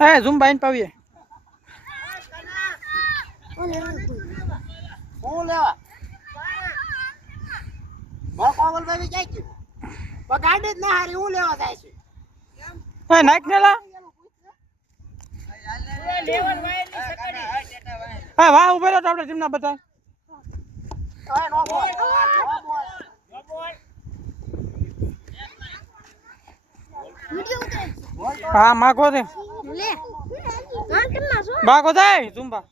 એ ઝુંબા એને પાવીએ હું લેવા કોગલ ભાઈ જાય છે ગાડી જ ના હારી હું લેવા જાય છે એ નાખ ને લા હા વાહ ઉભો રહો તો આપણે ટીમના બધા હા માગો દે માગો દે ઝુંબા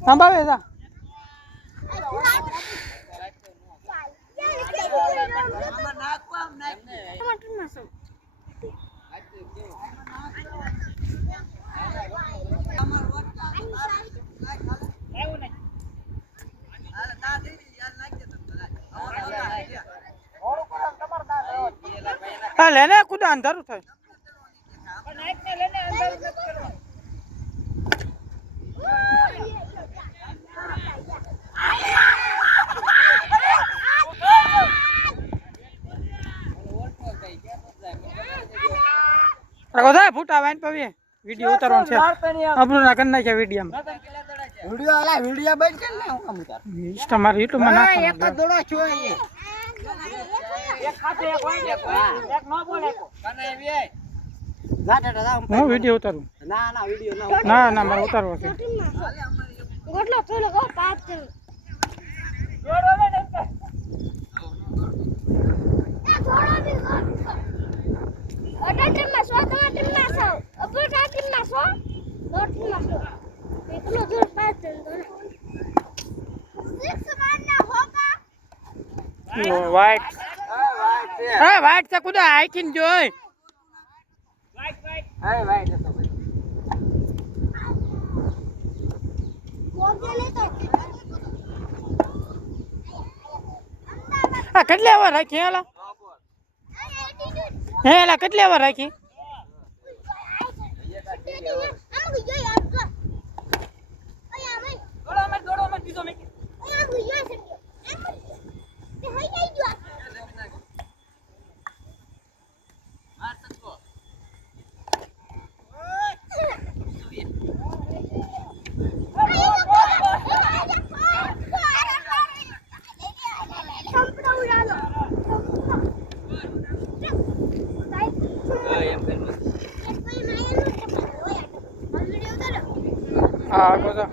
સંભાવે જા હા લેને કુદા અંધારું થાય ફૂટા વાઈન પવીએ વિડિયો ઉતારવાનો છે અબરું ના કરી નાખ્યા વિડિયો બંધ કર ને હું કામ ઉતાર તમારે યુટ્યુબ માં નાખો એક દોડો છો એક ખાતે એક હોય એક નો બોલે કો કને એવી જા ટાટા જા હું વિડિયો ઉતારું ના વિડિયો ના મારે ઉતારવો છે ગોટલો થોડો કો પાસ કર દોડો ને એ થોડો બી અડા ટીમમાં સો તમારા ટીમમાં સો અપર ટીમમાં સો દોડ ટીમમાં સો એટલો દૂર પાસ કર દો ને 6 મારના હોગા વાઈટ હા વાઈટ છે કુદા આઈકીન જોઈ વાઈટ તો ગોગે લે તો હા કેટલી વાર રાખી હેલા હેલા કેટલી વાર રાખી હા કોજા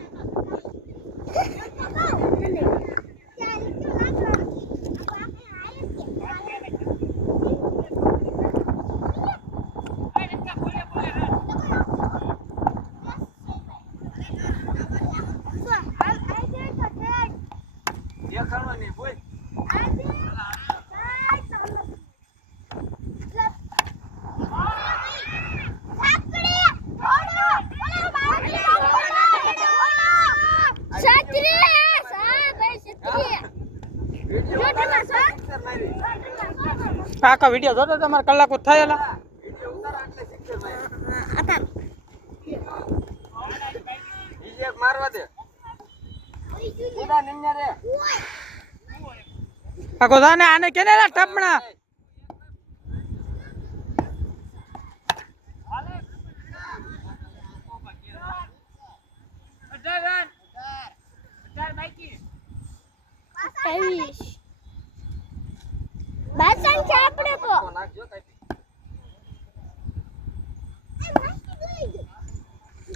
કાકા વિડિયો જોતો તમારે કલાકો થયેલા મારવા દે ઉડા નિન્યા રે કાકો જાને આને કેને લા ટપણા બાસણ છે આપણે તો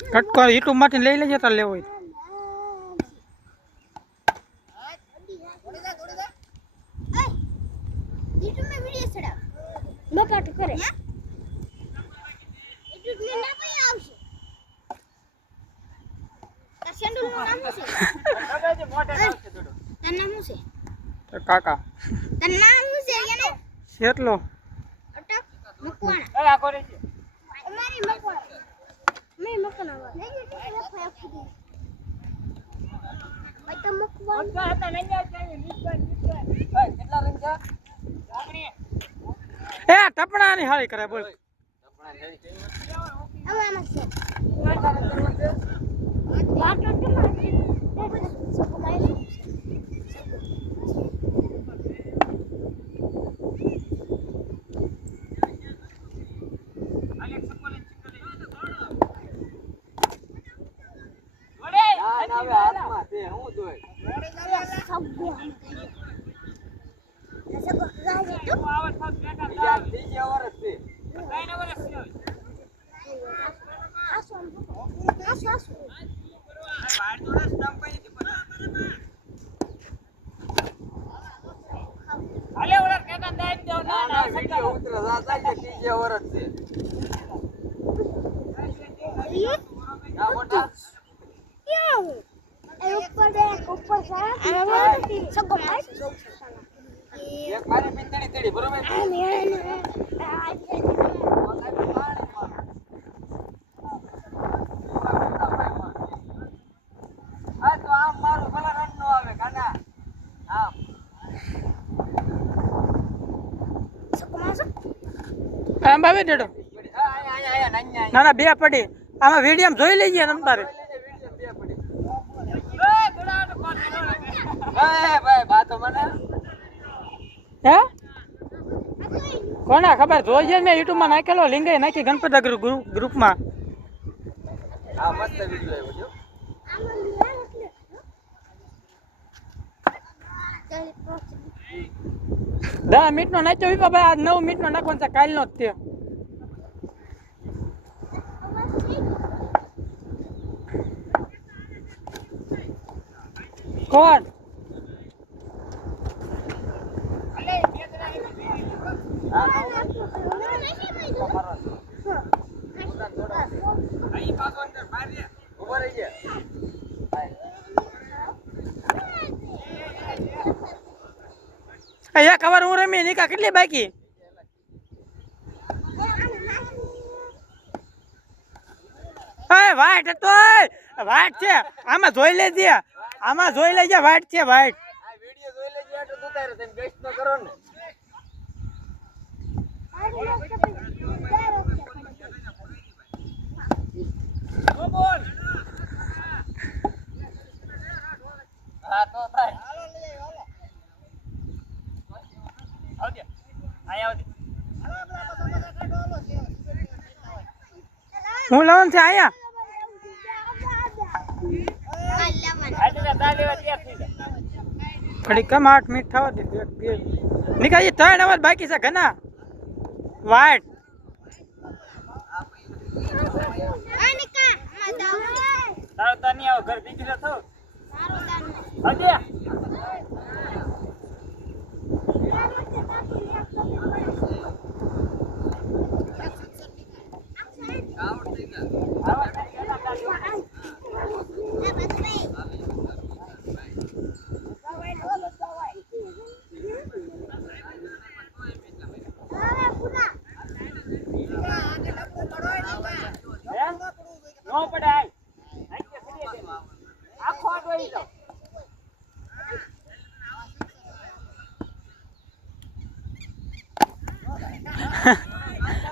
કટકો યુટ્યુબ માંથી લઈ લેજે તાર લેવો હોય યુટ્યુબ માં વિડિયો ચડાવ બકાટ કરે યુટ્યુબ ને ના પઈ આવશે આ સેન્ડલ નું નામ શું છે મોઢે આવશે દોડો તાર નામ શું છે કાકા તાર નામ શું છે એને કેટલો અટક મકવાણા આ કરે છે અમારી મકવાણા મે મકવાણા નહીં ફાયા ફૂટી આ તો મકવાણા હતા નહીં આવી નીચે કેટલા રંગ છે લાગણી એ ટપણા ની હાળી કરે બોલ ટપણા જઈ હવે આમાં છે વાટો વિડિયો ઉતરે જાતા કે ત્રીજે વર્ષ છે ના મોટા ક્યાં એ ઉપર છે સગો ભાઈ એક મારી પિંતળી તેડી બરોબર આ તો આમ મારું ભલા રન નો આવે કાના આમ આમ બાવે દેડો આયા ના ના બે પડી આમાં વિડીયો જોઈ લઈએ તમ તારે ભાઈ બાતો મને હે કોના ખબર જોઈ છે મેં યુટ્યુબ માં નાખેલો લિંક નાખી ગણપત ગ્રુપમાં આ મસ્ત વિડિયો આવ્યો જો 10 મિનિટનો નાખ્યો વિપા ભાઈ આજ 9 મિનિટનો નાખવાનો છે કાલનો જ તે કોણ ઉભો રહી જા અહીંયા ખબર હું રમી નિકા કેટલી બાકી વાઈટ હતો વાઈટ છે આમાં જોઈ લેજે વાઈટ છે વાઈટ આ વિડિયો જોઈ લેજે આટલું તું તારે તમે ગેસ્ટ ન કરો ને બોલ હા તો થાય આવજે આયા આવજે હું લાવન છે આયા ઘડી કમ 8 મિનિટ થવા દે નિકા 3 અવર બાકી છે ઘણા વાઈટ તારો તાની આવ ઘર દીકરી થો આવજે નો પડાય આખો આડોઈ જાવ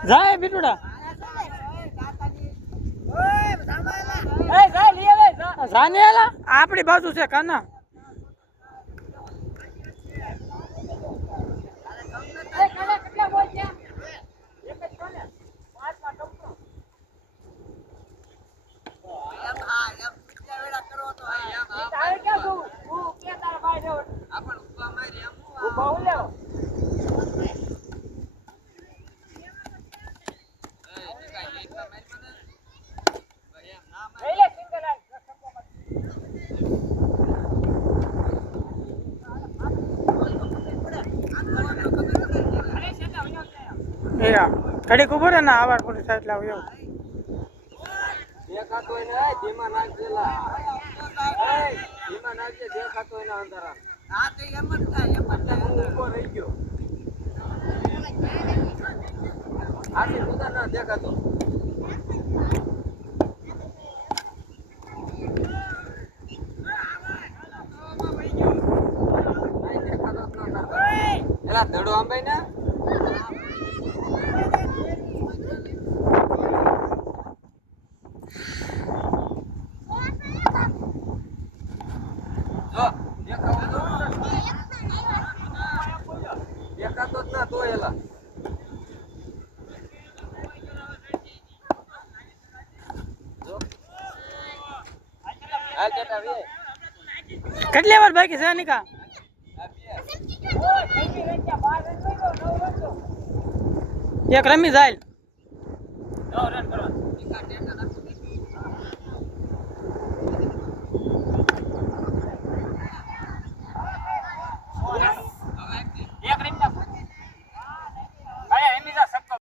જાય બીટુડા એ જા લી આવે જા જાનેલા આપણી બાજુ છે કાના એ કાલે કેટલા બોલ છે એક જ કોને પાંચમાં ટપકો એમ હા એમ કેટલા વેડા કરો તો એમ હા તારે ક્યાં જોવું હું કે તારા ભાઈ જો આપણ ઉભા મારી એમ ઉભા ઉલ્યો ઘડીક ઉભો રે ને આવાર પોલીસ સાઈડ લાવ એવું દેખાતો હોય ને ધીમા નાખજેલા એ ધીમા નાખજે દેખાતો હોય ને અંધારા હા તો એમ જ થાય હું ઊભો રહી ગયો આથી ખુદા ના દેખાતો એલા ધડો આંબાઈ ને દેખાતો જ ના તો એલા હાલ બેટા વે કેટલી વાર બાકી છે નિકા એક રમી જાય રન કરવા